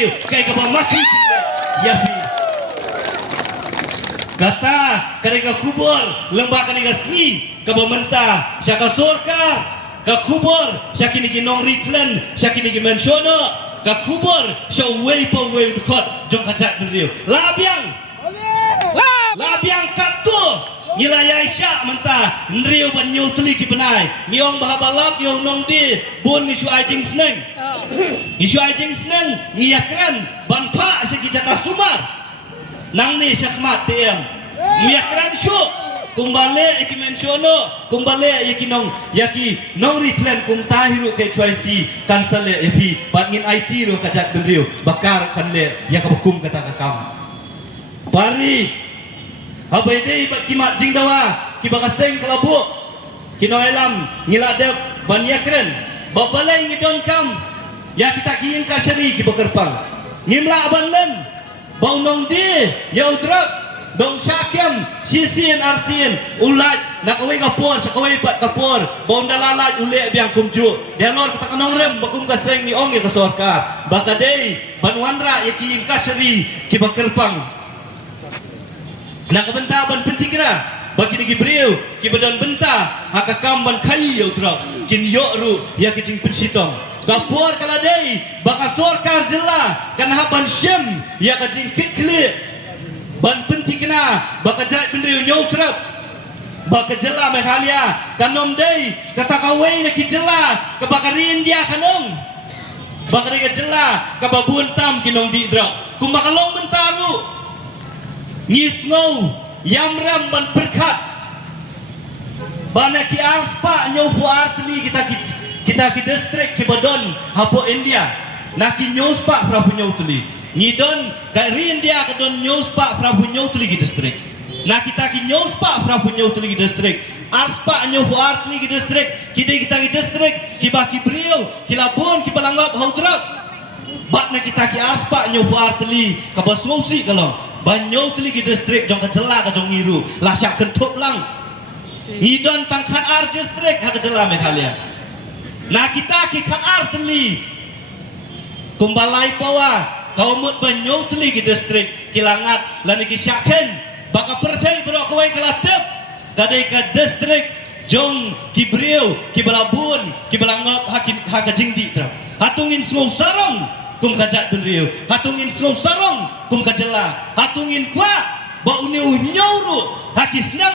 beliau kay kabamaki yapi kata kanega kubur lembah kanega sengi kabamenta syaka sorkar ka kubur syakini ginong ritlen syakini gimensiono ka kubur syawei pa wei dekot jong kajat beliau labiang katu nilai syak mentah nriu ban nyu tuli ki benai niong bahabalap niong nong di bun ni syu ajing seneng ngiyakran ban pa syaki jaka sumar nang ni syakmat tiang ngiyakran syu kumbale iki mensiono kumbale yaki nong ritlen kum tahiru ke choisi kansale epi bangin IT ro kajat beliau bakar kanle yakabukum kata kakam pari abai dei bat kimat jingdawa kibagaseng kalabu kinoelam ngiladek banyakren babalai ngidon kam ya kita kiin kasyari kibakerpang ngimla abanlen baunong di yau drugs dong syakyam sisian arsian ulat nakawai kapur sakawai pat kapur baun dalalat ulek biang kumju delor kata kanong rem bakum gaseng ni ong ya kasorka bakadei banwanra ya kiin kasyari kibakerpang nak benta ban penting kena bagi negi beriu ki badan benta hakakam ban kai yo terus kin yo ru ya kicing pensitong kapur kaladai baka sorkar jela kan haban syem ya kicing kikli ban penting kena baka jat beriu nyo terus baka jela mekhalia kanom dei kata kawai nak jela ke bakarin dia kanong bakari ke jela ke babun tam kinong di terus kumakalong bentaru ngisngau yamram ban berkat bana ki arspa nyau pu artli kita ki distrik ki badon hapo India naki nyuspa prabu nyau tuli ngidon ka India ka don nyuspa prabu nyau tuli ki distrik na kita ki nyuspa prabu nyau tuli ki distrik arspa nyau pu artli ki distrik kita ki distrik ki baki brio ki labon ki balangap haudrak bat na kita ki arspa nyau pu artli ka basngausi kalong banyau teli ki distrik jong kejela ka jong ngiru lasyak kentup lang ngidon tangkat ar distrik ha kejela me kalian na kita ki kat ar teli kumbalai pawa kau mut banyau teli ki distrik kilangat lan ki syaken baka percai bro kawai kelatep kadai ka distrik jong ki brio ki balabun ki balangap ha ka jingdi tra hatungin sngau sarong kum kajat benriu hatungin sngau sarong kum kajela hatungin kwa ba uniu nyauru hakisnya